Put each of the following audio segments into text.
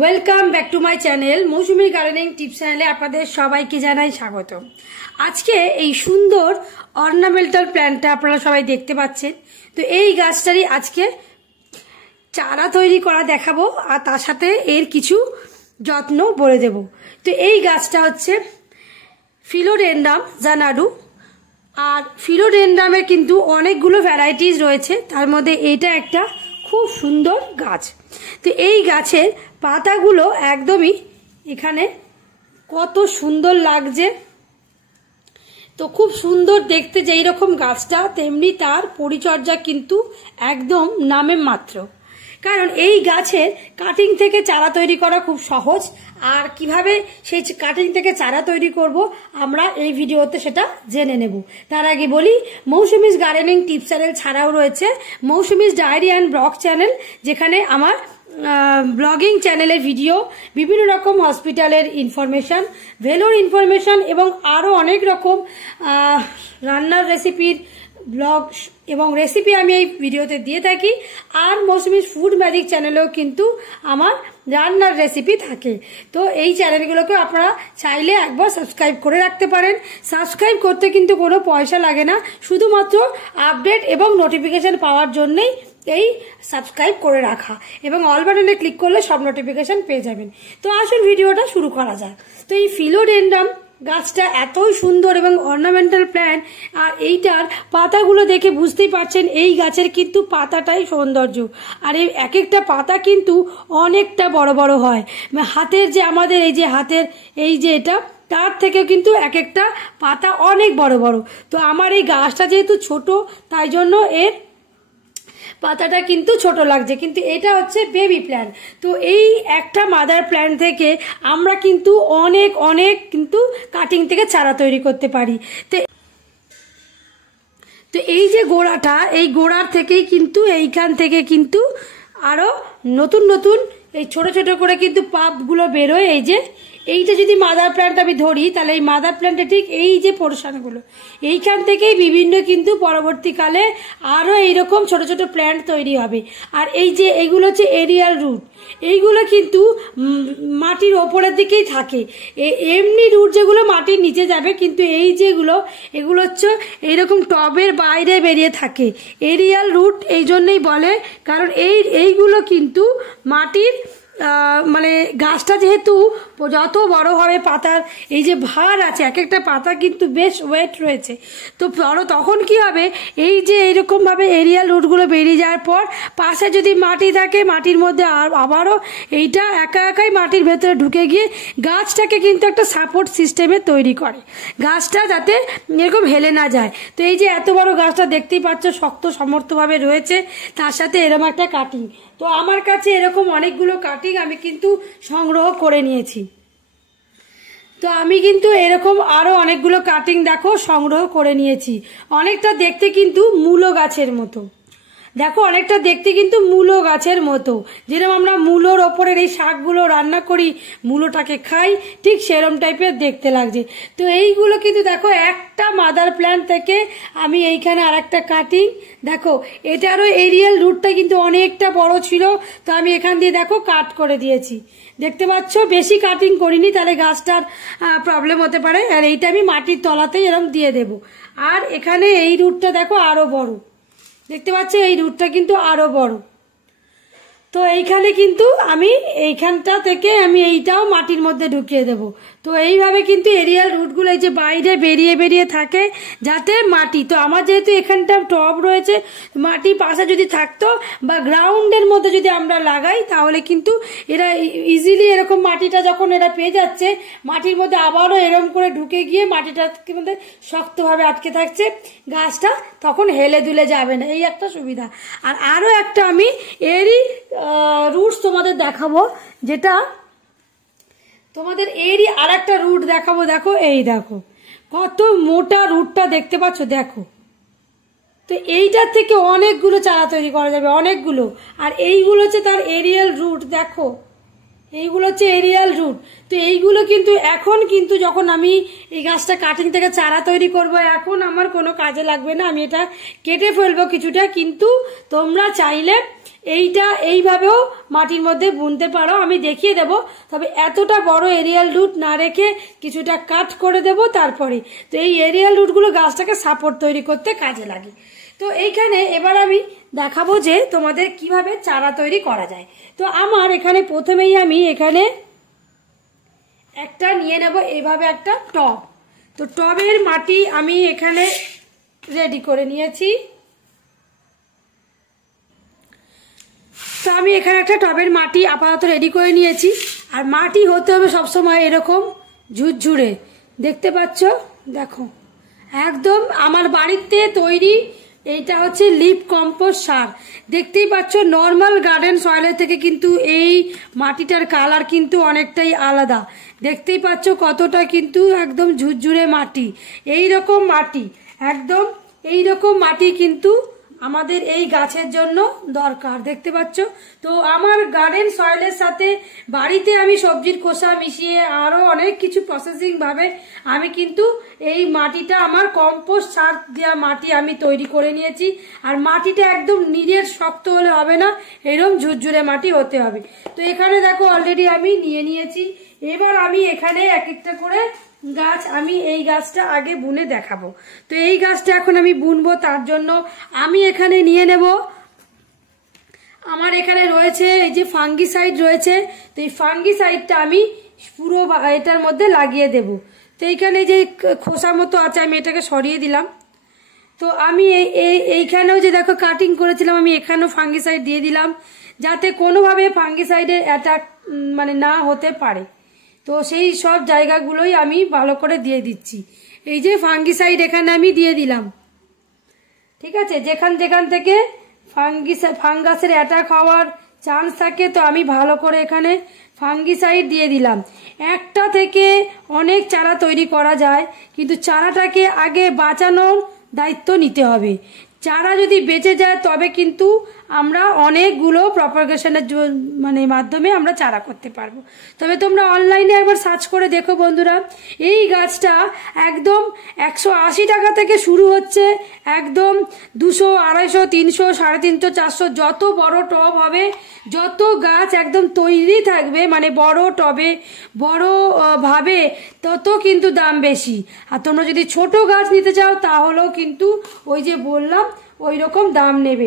Welcome back to my channel Mousumi gardening tips চ্যানেলে আপনাদের সবাইকে জানাই স্বাগত। আজকে এই সুন্দর অর্নামেন্টাল প্ল্যান্টটা আপনারা সবাই দেখতে পাচ্ছেন। তো এই গাছটারই আজকে চারা তৈরি করা দেখাবো আর তার সাথে এর কিছু যত্ন বলে দেব। তো এই গাছটা হচ্ছে ফিলোডেন্ড্রাম জানাডু। আর ফিলোডেন্ড্রামের কিন্তু অনেকগুলো ভ্যারাইটিস রয়েছে, তার মধ্যে এটা একটা খুব সুন্দর গাছ। তো এই গাছের পাতাগুলো একদমই এখানে কত সুন্দর লাগছে। তো খুব সুন্দর দেখতে, যেই রকম গাছটা তেমনি তার পরিচর্যা কিন্তু একদম নামে মাত্র। কারণ এই গাছের কাটিং থেকে চারা তৈরি করা খুব সহজ। আর কিভাবে সেই কাটিং থেকে চারা তৈরি করব আমরা এই ভিডিওতে সেটা জেনে নেব। তার আগে বলি, মৌসুমীজ গার্ডেনিং টিপস চ্যানেল ছাড়াও রয়েছে মৌসুমীজ ডায়েরি অ্যান্ড ব্লগ চ্যানেল, যেখানে আমার ব্লগিং চ্যানেলের ভিডিও, বিভিন্ন রকম হসপিটালের ইনফরমেশন, ভেলোর ইনফরমেশন এবং আরও অনেক রকম রান্নার রেসিপির ব্লগ এবং রেসিপি আমি এই ভিডিওতে দিয়ে থাকি। আর মৌসুমীর ফুড ম্যাজিক চ্যানেলেও কিন্তু আমার রান্নার রেসিপি থাকে। তো এই চ্যানেলগুলোকে আপনারা চাইলে একবার সাবস্ক্রাইব করে রাখতে পারেন। সাবস্ক্রাইব করতে কিন্তু কোনো পয়সা লাগে না, শুধুমাত্র আপডেট এবং নোটিফিকেশন পাওয়ার জন্যই এই সাবস্ক্রাইব করে রাখা, এবং অল বাটনে ক্লিক করলে সব নোটিফিকেশন পেয়ে যাবেন। তো আসুন ভিডিওটা শুরু করা যাক। তো এই ফিলোডেন্ড্রাম গাছটা এতই সুন্দর এবং অর্নামেন্টাল প্ল্যান্ট, আর এইটার পাতাগুলো দেখে বুঝতেই পারছেন এই গাছের কিন্তু পাতাটাই সৌন্দর্য। আর এই এক একটা পাতা কিন্তু অনেকটা বড় বড় হয়, হাতের যে আমাদের এই যে হাতের এই যে এটা, তার থেকেও কিন্তু এক একটা পাতা অনেক বড় বড়। তো আমার এই গাছটা যেহেতু ছোট, তাই জন্য এর পাতাটা কিন্তু ছোট লাগছে, কিন্তু এটা হচ্ছে বেবি প্ল্যান্ট। তো এই একটা মাদার প্ল্যান্ট থেকে আমরা কিন্তু অনেক অনেক কিন্তু কাটিং থেকে চারা তৈরি করতে পারি। তো এই যে গোড়াটা, এই গোড়ার থেকেই কিন্তু এইখান থেকে কিন্তু আরো নতুন নতুন এই ছোট ছোট করে কিন্তু পাপগুলো বেরোয়। এই যে এইটা যদি মাদার প্ল্যান্ট আমি ধরি, তাহলে এই মাদার প্ল্যান্টে ঠিক এই যে পোর্শনগুলো, এইখান থেকেই বিভিন্ন কিন্তু পরবর্তীকালে আরও এইরকম ছোট ছোট প্ল্যান্ট তৈরি হবে। আর এই যে এইগুলো হচ্ছে এরিয়াল রুট, এইগুলো কিন্তু মাটির ওপরের দিকেই থাকে। এমনি রুট যেগুলো মাটির নিচে যাবে, কিন্তু এই যেগুলো এগুলো হচ্ছে এইরকম টবের বাইরে বেরিয়ে থাকে। এরিয়াল রুট এই জন্যই বলে, কারণ এইগুলো কিন্তু মাটির মানে গাছটা যেহেতু যত বড় হবে, পাতার এই যে ভার আছে, এক একটা পাতা কিন্তু বেশ ওয়েট রয়েছে। তো তখন কি হবে, এই যে এইরকমভাবে এরিয়াল রুটগুলো বেরিয়ে যাওয়ার পর পাশে যদি মাটি থাকে, মাটির মধ্যে আবারও এইটা একা একাই মাটির ভেতরে ঢুকে গিয়ে গাছটাকে কিন্তু একটা সাপোর্ট সিস্টেমে তৈরি করে, গাছটা যাতে এরকম হেলে না যায়। তো এই যে এত বড় গাছটা দেখতেই পাচ্ছ শক্ত সমর্থভাবে রয়েছে, তার সাথে এরকম একটা কাটিং। তো আমার কাছে এরকম অনেকগুলো কাটিং আমি কিন্তু সংগ্রহ করে নিয়েছি। তো আমি কিন্তু এরকম আরো অনেকগুলো কাটিং দেখো সংগ্রহ করে নিয়েছি। অনেকটা দেখতে কিন্তু মূলো গাছের মতো, দেখো অনেকটা দেখতে কিন্তু মূলো গাছের মতো, যেরকম আমরা মূলোর ওপরের এই শাকগুলো রান্না করি, মূলোটাকে খাই, ঠিক সেরকম টাইপের দেখতে লাগছে। তো এইগুলো কিন্তু দেখো একটা মাদার প্ল্যান্ট থেকে আমি এইখানে আর একটা কাটিং, দেখো এটারও এরিয়াল রুটটা কিন্তু অনেকটা বড় ছিল, তো আমি এখান দিয়ে দেখো কাট করে দিয়েছি। দেখতে পাচ্ছ, বেশি কাটিং করিনি, তাহলে গাছটার প্রবলেম হতে পারে। আর এইটা আমি মাটির তলাতেই এরকম দিয়ে দেব। আর এখানে এই রুটটা দেখো আরো বড়, দেখতে পাচ্ছ এই রুটটা কিন্তু আরো বড়। তো এইখানে কিন্তু আমি এইখানটা থেকে আমি এইটাও মাটির মধ্যে ঢুকিয়ে দেব। তো এইভাবে কিন্তু এরিয়াল রুটগুলো এই যে বাইরে বেরিয়ে বেরিয়ে থাকে, যাতে মাটি, তো আমার যেহেতু এখানটা টব রয়েছে, মাটি পাশে যদি থাকতো বা গ্রাউন্ডের মধ্যে যদি আমরা লাগাই, তাহলে কিন্তু এরা ইজিলি এরকম মাটিটা যখন এরা পেয়ে যাচ্ছে, মাটির মধ্যে আবারও এরকম করে ঢুকে গিয়ে মাটিটার মধ্যে শক্তভাবে আটকে থাকছে, গাছটা তখন হেলে দুলে যাবে না, এই একটা সুবিধা। আর আরও একটা আমি এরই রুটস তোমাদের দেখাবো, যেটা তোমাদের এরই আর একটা রুট দেখাবো। দেখো এই দেখো কত মোটা রুটটা দেখতে পাচ্ছ, দেখো। তো এইটার থেকে অনেকগুলো চারা তৈরি করা যাবে, অনেকগুলো। আর এইগুলো হচ্ছে তার এরিয়াল রুট, দেখো এইগুলো হচ্ছে এরিয়াল রুট। তো এইগুলো কিন্তু এখন কিন্তু যখন আমি এই গাছটা কাটিং থেকে চারা তৈরি করব, এখন আমার কোনো কাজে লাগবে না, আমি এটা কেটে ফেলবো কিছুটা। কিন্তু তোমরা চাইলে এইটা এইভাবেও মাটির মধ্যে বুনতে পারো, আমি দেখিয়ে দেব। তবে এতটা বড় এরিয়াল রুট না রেখে কিছুটা কাট করে দেব তারপরে। তো এই এরিয়াল রুটগুলো গাছটাকে সাপোর্ট তৈরি করতে কাজে লাগে। তো এইখানে এবার আমি দেখাবো যে তোমাদের কিভাবে চারা তৈরি করা যায়। তো আমার এখানে প্রথমেই আমি এখানে একটা নিয়ে নেব এইভাবে একটা টব। তো টবের মাটি আমি এখানে রেডি করে নিয়েছি। তো আমি এখানে একটা টবের মাটি আপাতত রেডি করে নিয়েছি। আর মাটি হতে হবে সবসময় এরকম ঝুরঝুরে, দেখতে পাচ্ছ, দেখো একদম আমার বাড়িতে তৈরি। এইটা হচ্ছে লিপ কম্পোস্ট সার, দেখতেই পাচ্ছ। নর্মাল গার্ডেন সয়েলের থেকে কিন্তু এই মাটিটার কালার কিন্তু অনেকটাই আলাদা, দেখতেই পাচ্ছ কতটা কিন্তু একদম ঝুরঝুরে মাটি। এই রকম মাটি, একদম এই রকম মাটি কিন্তু আমাদের এই গাছের জন্য দরকার, দেখতে পাচ্ছ। তো আমার গার্ডেন সয়েলের সাথে বাড়িতে আমি সবজির খোসা মিশিয়ে আরো অনেক কিছু প্রসেসিং ভাবে আমি কিন্তু এই মাটিটা আমার কম্পোস্ট সার দেওয়া মাটি আমি তৈরি করে নিয়েছি। আর মাটিটা একদম নিজের শক্ত হলে হবে না, এরকম ঝুরঝুরে মাটি হতে হবে। তো এখানে দেখো অলরেডি আমি নিয়ে নিয়েছি। এবার আমি এখানে এক একটা করে গাছ, আমি এই গাছটা আগে বুনে দেখাবো। তো এই গাছটা এখন আমি বুনবো, তার জন্য আমি এখানে নিয়ে নেব, আমার এখানে রয়েছে এই যে ফাঙ্গিসাইড রয়েছে। তো এই ফাঙ্গিসাইডটা আমি পুরো এটার মধ্যে লাগিয়ে দেব। তো এইখানে যে খোসা মতো আছে আমি এটাকে সরিয়ে দিলাম। তো আমি এইখানেও যে দেখো কাটিং করেছিলাম, আমি এখানেও ফাঙ্গিসাইড দিয়ে দিলাম, যাতে কোনোভাবে ফাঙ্গিসাইডের অ্যাটাক মানে না হতে পারে। তো সেই সব জায়গাগুলোই আমি ভালো করে দিয়ে দিচ্ছি। এই যে ফাঙ্গিসাইড এখানে আমি দিয়ে দিলাম, ঠিক আছে। যেখান যেখান থেকে ফাঙ্গাসের অ্যাটাক হওয়ার চান্স থাকে, তো আমি ভালো করে এখানে ফাঙ্গিসাইড দিয়ে দিলাম। একটা থেকে অনেক চারা তৈরি করা যায়, কিন্তু চারাটাকে আগে বাঁচানোর দায়িত্ব নিতে হবে। চারা যদি বেঁচে যায় তবে কিন্তু আমরা অনেকগুলো প্রপাগেশনের মানে মাধ্যমে আমরা চারা করতে পারবো। তবে তোমরা অনলাইনে একবার সার্চ করে দেখো বন্ধুরা, এই গাছটা একদম 180 টাকা থেকে শুরু হচ্ছে, একদম 200, 250, 300, 350, 400, যত বড় টব হবে, যত গাছ একদম তৈরি থাকবে, মানে বড় টবে বড় ভাবে, তত কিন্তু দাম বেশি। আর তোমরা যদি ছোট গাছ নিতে চাও তাহলেও কিন্তু ওই যে বললাম ওই রকম দাম নেবে।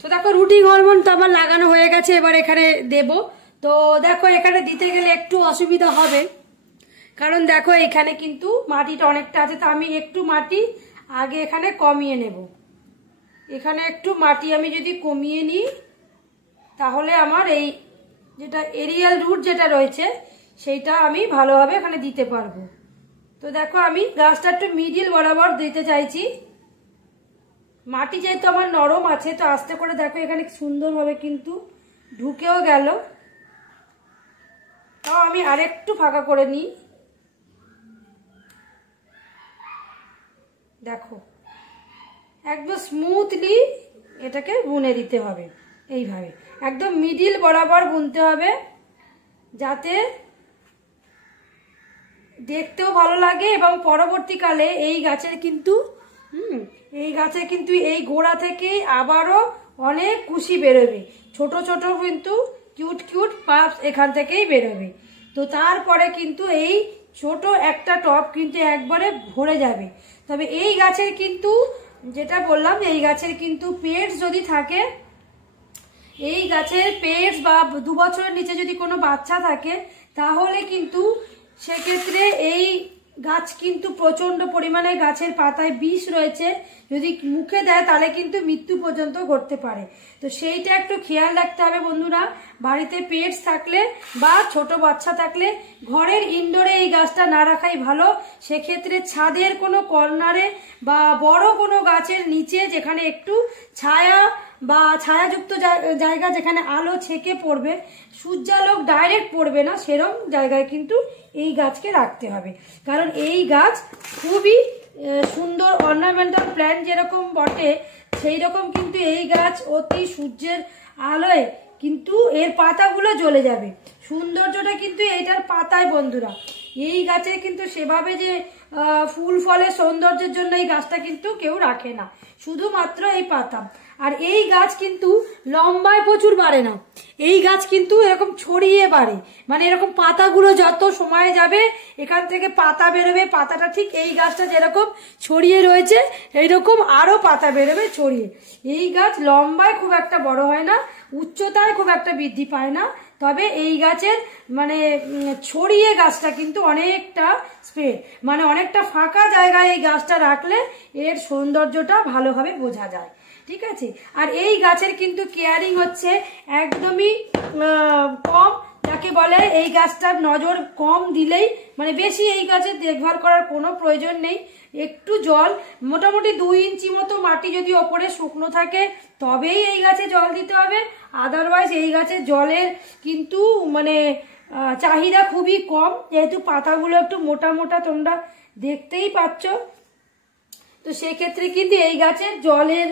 তো দেখো রুটিং হরমোন তো আমার লাগানো হয়ে গেছে, এবার এখানে দেব। তো দেখো এখানে দিতে গেলে একটু অসুবিধা হবে, কারণ দেখো এখানে কিন্তু মাটিটা অনেকটা আছে। তো আমি একটু মাটি আগে এখানে কমিয়ে নেব। এখানে একটু মাটি আমি যদি কমিয়ে নিই তাহলে আমার এই যেটা এরিয়াল রুট যেটা রয়েছে সেইটা আমি ভালোভাবে এখানে দিতে পারবো। তো দেখো আমি গাছটা একটু মিডিল বরাবর দিতে চাইছি। মাটি যেহেতু আমার নরম আছে, তো আস্তে করে দেখো এখানে সুন্দরভাবে কিন্তু ঢুকেও গেল। তাও আমি আরেকটু ফাঁকা করে নিই। দেখো একদম স্মুথলি এটাকে বুনে দিতে হবে, এইভাবে একদম মিডিল বরাবর বুনতে হবে, যাতে দেখতেও ভালো লাগে এবং পরবর্তীকালে এই গাছের কিন্তু এই গোড়া থেকে আবারও অনেক কুশি বেরোবে, ছোট ছোট কিন্তু কিউট কিউট পাপস এখান থেকেই বেরোবে। তো তারপরে কিন্তু এই ছোট একটা টব কিন্তু একবারে ভরে যাবে। তবে এই গাছের কিন্তু যেটা বললাম, এই গাছের কিন্তু পেটস যদি থাকে, এই গাছের পেটস বা 2 বছরের নিচে যদি কোনো বাচ্চা থাকে, তাহলে কিন্তু সেক্ষেত্রে এই গাছ কিন্তু প্রচন্ড পরিমাণে গাছের পাতায় বিষ রয়েছে, যদি মুখে দেয় তাহলে কিন্তু মৃত্যু পর্যন্ত ঘটতে পারে। তো সেইটা একটু খেয়াল রাখতে হবে বন্ধুরা। বাড়িতে পেটস থাকলে বা ছোট বাচ্চা থাকলে ঘরের ইনডোরে এই গাছটা না রাখাই ভালো। সেক্ষেত্রে ছাদের কোনো কর্নারে বা বড় কোনো গাছের নিচে, যেখানে একটু ছায়া বা ছায়াযুক্ত জায়গা, যেখানে আলো ছেকে পড়বে, সূর্যালোক ডাইরেক্ট পড়বে না, সেরকম জায়গায় কিন্তু এই গাছকে রাখতে হবে। কারণ এই গাছ খুবই সুন্দর অর্নামেন্টাল প্ল্যান্ট যেরকম বটে, সেই রকম কিন্তু এই গাছ অতি সূর্যের আলোয় কিন্তু এর পাতাগুলো জ্বলে যাবে। সৌন্দর্যটা কিন্তু এইটার পাতায় বন্ধুরা। এই গাছে কিন্তু সেভাবে যে ফুল ফলের সৌন্দর্যের জন্য এই গাছটা কিন্তু কেউ রাখে না, শুধুমাত্র এই পাতা। আর এই গাছ কিন্তু লম্বায় প্রচুর বাড়ে না, এই গাছ কিন্তু এরকম ছড়িয়ে বাড়ে, মানে এরকম পাতাগুলো যত সময় যাবে এখান থেকে পাতা বেরোবে, পাতাটা ঠিক এই গাছটা যেরকম ছড়িয়ে রয়েছে এইরকম আরো পাতা বেরোবে ছড়িয়ে। এই গাছ লম্বায় খুব একটা বড় হয় না, উচ্চতায় খুব একটা বৃদ্ধি পায় না, তবে এই গাছের মানে ছড়িয়ে গাছটা কিন্তু অনেকটা স্প্রেড, মানে অনেকটা ফাঁকা জায়গায় এই গাছটা রাখলে এর সৌন্দর্যটা ভালোভাবে বোঝা যায়। ঠিক আছে, আর এই গাছের কিন্তু কেয়ারিং হচ্ছে একদমই কম, যাকে বলে এই গাছটার নজর কম দিলেই, মানে বেশি এই গাছের দেখভাল করার কোনো প্রয়োজন নেই। একটু জল, মোটামুটি 2 ইঞ্চি মতো মাটি যদি ওপরে শুকনো থাকে তবেই এই গাছে জল দিতে হবে, আদারওয়াইজ এই গাছের জলের কিন্তু মানে চাহিদা খুবই কম, যেহেতু পাতাগুলো একটু মোটা মোটা তোমরা দেখতেই পাচ্ছ, তো সেক্ষেত্রে কিন্তু এই গাছের জলের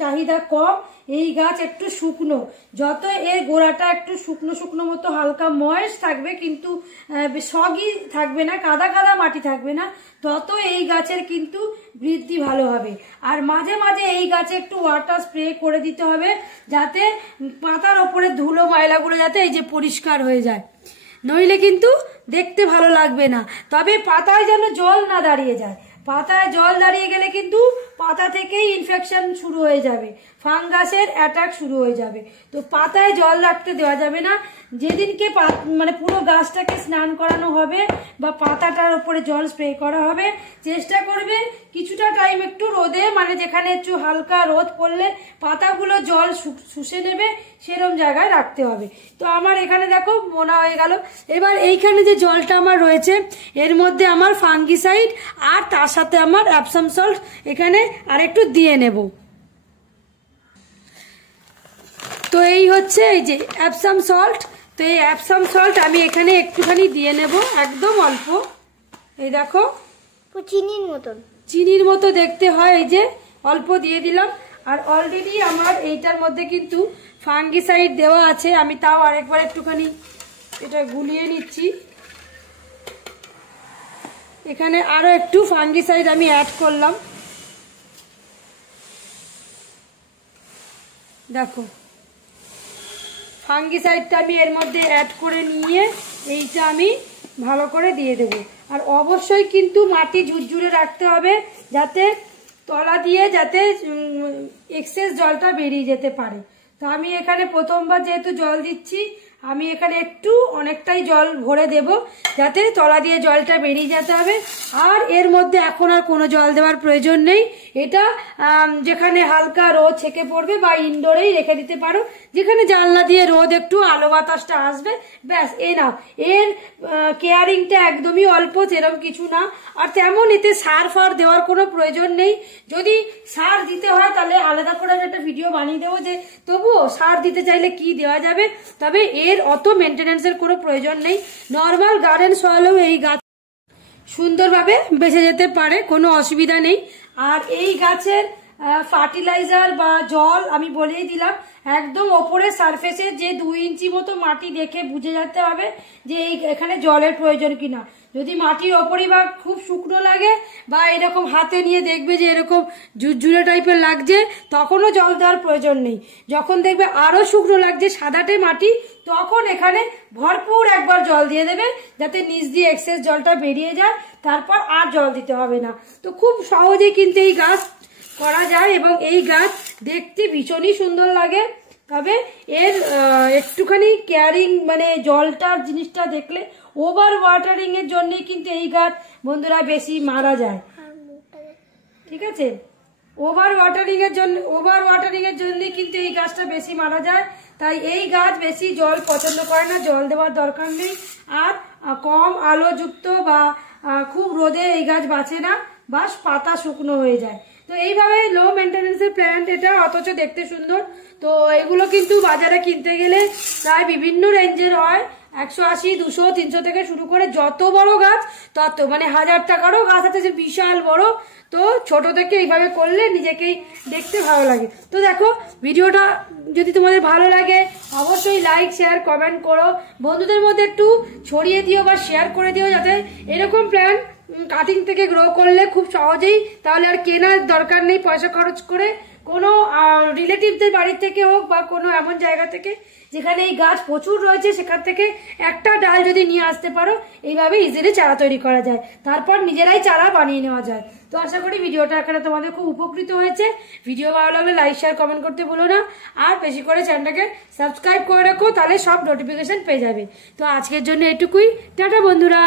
চাহিদা কম। এই গাছ একটু শুকনো, যত এর গোড়াটা একটু শুকনো শুকনো মতো হালকা ময়েস্ট থাকবে, কিন্তু সগি থাকবে না, কাদা কাদা মাটি থাকবে না, তত এই গাছের কিন্তু বৃদ্ধি ভালো হবে। আর মাঝে মাঝে এই গাছে একটু ওয়াটার স্প্রে করে দিতে হবে, যাতে পাতার ওপরে ধুলো ময়লাগুলো যাতে এই যে পরিষ্কার হয়ে যায়, নইলে কিন্তু দেখতে ভালো লাগবে না। তবে পাতায় যেন জল না দাঁড়িয়ে যায়, পাতায় জল দাঁড়িয়ে গেলে কিন্তু পাতা থেকেই ইনফেকশন শুরু হয়ে যাবে, ফাঙ্গাসের অ্যাটাক শুরু হয়ে যাবে। তো পাতায় জল রাখতে দেওয়া যাবে না। যেদিনকে মানে পুরো গাছটাকে স্নান করানো হবে বা পাতাটার উপরে জল স্প্রে করা হবে, চেষ্টা করবে কিছুটা টাইম একটু রোদে, মানে যেখানে একটু হালকা রোদ পড়লে পাতাগুলো জল শুষে নেবে সেরকম জায়গায় রাখতে হবে। তো আমার এখানে দেখো মোনা হয়ে গেল। এবার এইখানে যে জলটা আমার রয়েছে এর মধ্যে আমার ফাঙ্গিসাইড আর তার সাথে আমার অ্যাপসাম সল্ট এখানে আর একটু দিয়ে নেব। তো এই হচ্ছে এই যে অ্যাপসাম সল্ট, তো এই অ্যাপসাম সল্ট আমি এখানে একটুখানি দিয়ে নেব, একদম অল্প। এই দেখো চিনির মতো দেখতে হয়, এই যে অল্প দিয়ে দিলাম। আর অলরেডি আমার এইটার মধ্যে কিন্তু ফাঙ্গিসাইড দেওয়া আছে, আমি তাও আরেকবার একটুখানি এটা গুলিয়ে নিচ্ছি। এখানে আরো একটু ফাঙ্গিসাইড আমি অ্যাড করলাম, দেখো ফাঙ্গিসাইডটা আমি এর মধ্যে অ্যাড করে নিয়ে এইটা আমি ভালো করে দিয়ে দেব। আর অবশ্যই কিন্তু মাটি ঝুরঝুরে রাখতে হবে, যাতে তলা দিয়ে যাতে এক্সেস জলটা বেরিয়ে যেতে পারে। তো আমি এখানে প্রথমবার যেহেতু জল দিচ্ছি, আমি এখানে একটু অনেকটাই জল ভরে দেব, যাতে তলা দিয়ে জলটা বেরিয়ে যেতে হবে। আর এর মধ্যে এখন আর কোনো জল দেওয়ার প্রয়োজন নেই, এটা যেখানে হালকা রোদ ছেকে পড়বে বা ইনডোরেই রেখে দিতে পারো, যেখানে জানলা দিয়ে রোদ একটু আলো বাতাসটা আসবে, ব্যাস এ নাও। এর কেয়ারিংটা একদমই অল্প, সেরকম কিছু না। আর তেমন এতে সার ফার দেওয়ার কোনো প্রয়োজন নেই। যদি সার দিতে হয় তাহলে আলাদা করে একটা ভিডিও বানিয়ে দেবো, যে তবুও সার দিতে চাইলে কি দেওয়া যাবে। তবে এর অত মেনটেনেন্সের কোনো প্রয়োজন নেই, নর্মাল গার্ডেন সয়েলেও এই গাছ সুন্দরভাবে বেঁচে যেতে পারে, কোনো অসুবিধা নেই। আর এই গাছের ফার্টিলাইজার বা জল আমি বলেই দিলাম, একদম ওপরের সারফেসে যে 2 ইঞ্চি মতো মাটি দেখে বুঝে যেতে হবে যে এখানে জলের প্রয়োজন কিনা। যদি মাটির ওপরই বা খুব শুকনো লাগে বা এরকম হাতে নিয়ে দেখবে যে এরকম ঝুরঝুরে টাইপের লাগছে, তখনও জল দেওয়ার প্রয়োজন নেই। যখন দেখবে আরো শুকনো লাগছে সাদাটে মাটি, তখন এখানে ভরপুর একবার জল দিয়ে দেবে, যাতে নিচ দিয়ে এক্সেস জলটা বেরিয়ে যায়, তারপর আর জল দিতে হবে না। তো খুব সহজেই কিন্তু এই গাছ করা যায় এবং এই গাছ দেখতে ভীষণই সুন্দর লাগে। তবে এর একটুখানি কেয়ারিং, মানে জলটার জিনিসটা দেখলে, ওভার ওয়াটারিং এর জন্যই কিন্তু এই গাছ বন্ধুরা বেশি মারা যায়। ঠিক আছে, ওভার ওয়াটারিং এর জন্যই কিন্তু এই গাছটা বেশি মারা যায়। তাই এই গাছ বেশি জল পছন্দ করে না, জল দেওয়ার দরকার নেই। আর কম আলোযুক্ত বা খুব রোদে এই গাছ বাঁচে না, বাস পাতা শুকনো হয়ে যায়। তো এইভাবে লো মেনটেনেন্সের প্ল্যান্ট এটা, অথচ দেখতে সুন্দর। তো এগুলো কিন্তু বাজারে কিনতে গেলে প্রায় বিভিন্ন রেঞ্জের হয়, 180, 200, 300 থেকে শুরু করে যত বড় গাছ তত, মানে 1000 টাকারও গাছ আছে যে বিশাল বড়। তো ছোট থেকে এইভাবে করলে নিজেকেই দেখতে ভালো লাগে। তো দেখো ভিডিওটা যদি তোমাদের ভালো লাগে অবশ্যই লাইক শেয়ার কমেন্ট করো, বন্ধুদের মধ্যে একটু ছড়িয়ে দিও বা শেয়ার করে দিও, যাতে এরকম প্ল্যান কাটিং থেকে গ্রো করলে খুব সহজেই, তাহলে আর কেনার দরকার নেই পয়সা খরচ করে, কোনো রিলেটিভদের বাড়ির থেকে হোক বা কোনো এমন জায়গা থেকে যেখানে এই গাছ প্রচুর রয়েছে সেখান থেকে একটা ডাল যদি নিয়ে আসতে পারো, এইভাবে ইজিলি চারা তৈরি করা যায়, তারপর নিজেরাই চারা বানিয়ে নেওয়া যায়। তো আশা করি ভিডিওটা এখানে তোমাদের খুব উপকৃত হয়েছে। ভিডিও ভালো লাগলে লাইক শেয়ার কমেন্ট করতে ভুলো না, আর বেশি করে চ্যানেলটাকে সাবস্ক্রাইব করে রাখো, তাহলে সব নোটিফিকেশন পেয়ে যাবে। তো আজকের জন্য এটুকুই, টাটা বন্ধুরা।